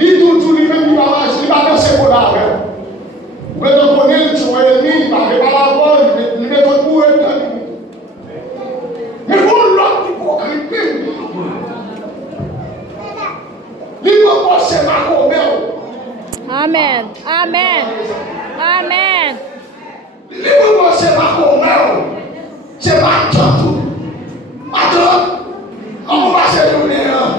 Il tout lui-même, il va marcher, il va danser pour la rêve. Vous pouvez te connaître, tu vois, il va faire la voix, il met ton coup et tout. Mais pour l'autre hypocrite, l'hypocrite, c'est ma commère. Amen. Amen. Amen. L'hypocrite, c'est ma commère. C'est ma tante. Attends, on va se donner un.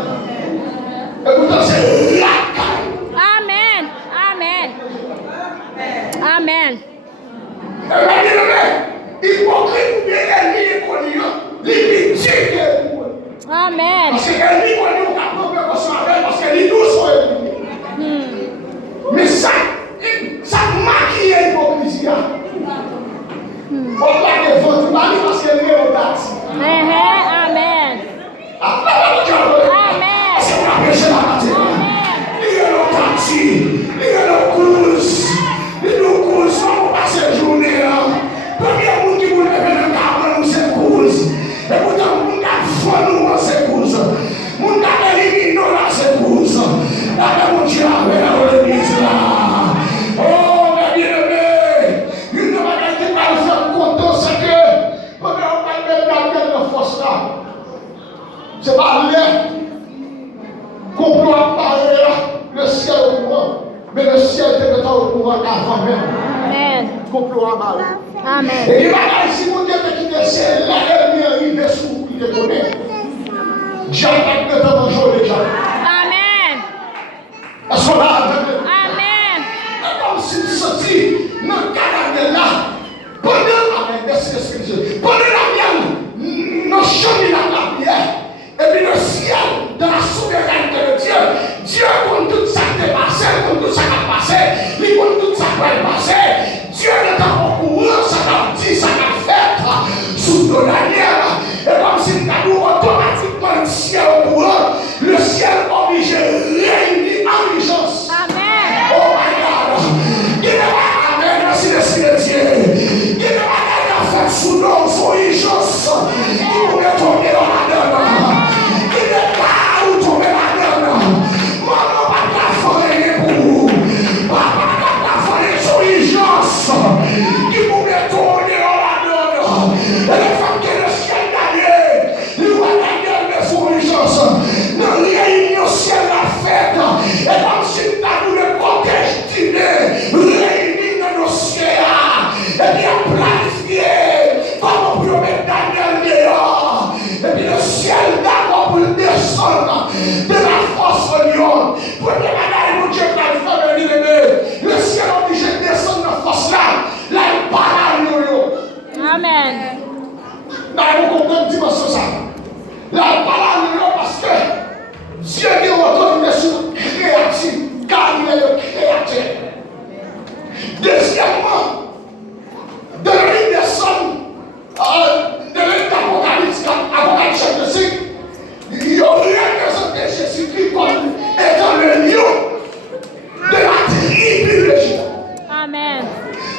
Et pourtant, c'est la caille. Amen. Amen. Amen. Hypocrite, ennemi connu, l'imitié. Amen. Parce que l'ennemi connu, on a pas besoin de parce que les douces sont ennemis. Mais ça maquille l'hypocrisie. On va défendre, parce que l'ennemi est date. Amen. Amen. C'est la péché la matinée. Il y a nos partis, il y a nos courses. Il nous courses, on va passer journée. Premier monde qui voulait faire le carreau, nous c'est courses. Et pourtant, on a foi, nous c'est courses. On a éliminé, nous c'est courses. Là, mon Dieu, avec l'église là. Oh, mes bien-aimés, il ne va pas faire compte, c'est que, quand on va mettre la de force là, c'est pas l'air. Complot à parler là, le ciel au courant. Mais le ciel était déjà au courant avant même. Amen. Complot à parler. Amen. Et il va dire, si mon Dieu te quitte, c'est là elle est arrivée sous qui te connaît. Dieu a pas de temps manger déjà. Amen. Parce qu'on a Amen. et comme si tu sortis dans le canal là, pendant la mienne, nos chemins la prière. Et puis le ciel, dans la souveraineté de Dieu, Dieu compte tout ça qui est passé, compte tout ça qui est passé, il compte tout ça qui est passé. Dieu n'est pas au courant, ça t'a dit, ça t'a fait sous ton manière. Et comme si tu as automatiquement le ciel au courant, le ciel obligé réunit en urgence. Amen. Oh my God! Il n'est pas amen, merci le Dieu. Il n'est pas fait sous nos urgences. Il pouvait tomber dans la donne. Il n'est pas où tomber la donne. Maman, pas de la forêt pour vous. Papa, pas de la forêt sous urgence. Il pouvait tomber dans la donne. Et les femmes qui le ciel gagné, il va gagner de sous urgence. Dans la réunion ciel la fête. Et comme si tu as voulu protéger dîner, réunir dans nos ciels. Et bien planifier comment pour mettre Daniel dehors. Et puis le ciel d'accord pour descendre de la force de Lyon. Premier bagage, mon Dieu, quand il fait le ciel est obligé de descendre de la force là. Là, il parle à Lyon. Amen. Là, vous comprenez dimension ça. Là, il parle à Lyon parce que Dieu est autorité sur le créatif, car il est le créateur. Deuxièmement, de la ligne des sommes, de la ligne d'Apocalypse, Apocalypse chapitre 5, il y aurait présenté Jésus-Christ comme étant le lion de la tribu de Juda. Amen.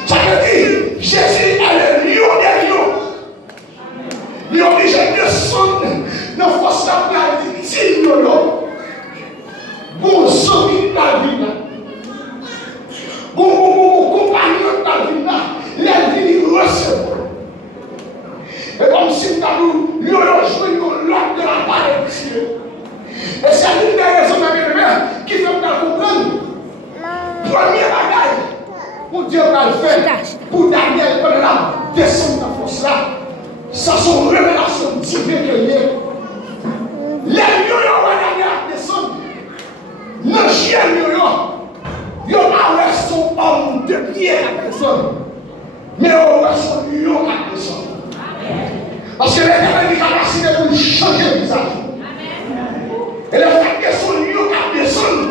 Ça veut dire, Jésus est le lion des lions. Il est obligé de descendre dans la force de la victime de l'homme. Bon, celui de la vie là. Bon, compagnon de la vie là. Les vies recevoir. Et comme si nous jouions l'ordre de la part de Dieu. Et c'est l'une des raisons qui fait nous comprendre. Premier bagage, pour Dieu va le faire, pour Daniel, pour la descente de la force là, ça sont révélations divines que liées. Les lions vont Daniel descendre. Le chien il n'y a pas son homme de pied à personne. Mais on va son lion à personne. Parce que l'Éternel est capacité pour changer le visage. Et le fait que son lion à personne,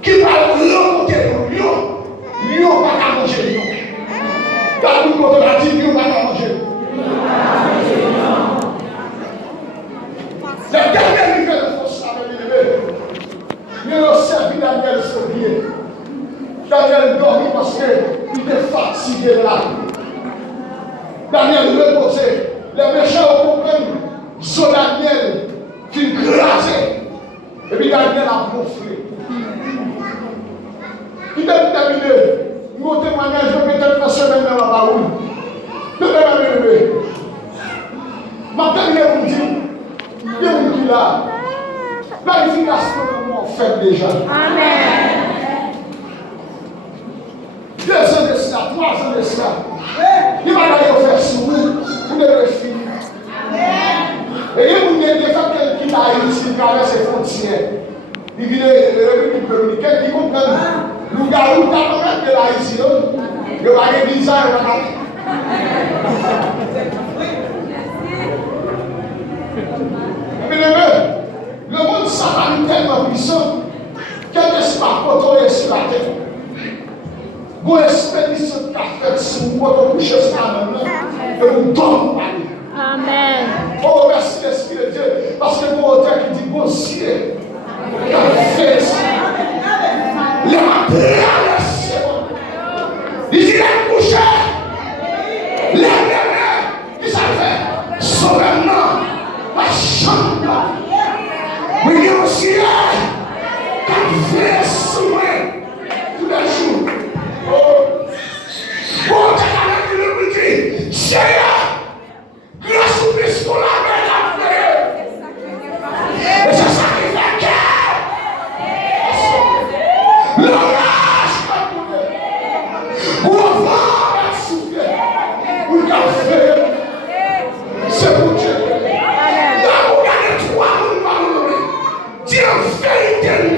qui va rencontrer le lion, lion va pas manger le lion. Quand nous on a dit lion va pas manger. Le dernier niveau de force avec les il a servi Daniel sur pied. Daniel dormit parce qu'il était fatigué de la vie. Daniel reposait. Les méchants comprennent. Son Daniel qui grasait. Et puis Daniel a gonflé. Il est terminé. Mon témoignage, je vais peut-être passer même dans la baoule. De même, bébé. Ma terminé, vous dit, il y a une qui là. Planification de mon fait déjà. Amen. 2 ans de cela, 3 ans de cela. Il va d'ailleurs faire sourire, vous devez finir. Et il y a des femmes qui arrivent ici, qui traversent les frontières. Il vient de la République dominicaine, qui comprennent. Nous gardons le temps de la ici. Il va y avoir des visages. Le monde satanique est tellement puissant qu'elle ne se pas contrôler sur la terre. Vous expédition de fait sur votre couche sur la main et vous dormez. Amen. Oh, merci l'Esprit de Dieu, parce que mon auteur qui dit bon ciel, il a fait ça. Il a traversé. Il dit la couche, les bébés, il s'appelle sauvement, la chambre. Mais il y a aussi qui a fait soin tous les jours. Oh, tu as le petit, Seigneur, grâce au Christ pour la main à faire. Et c'est ça qui fait que l'orage va couler. Ou on va souffler. Ou le café. C'est pour Dieu. Là où il y a les 3 moules par Dieu fait une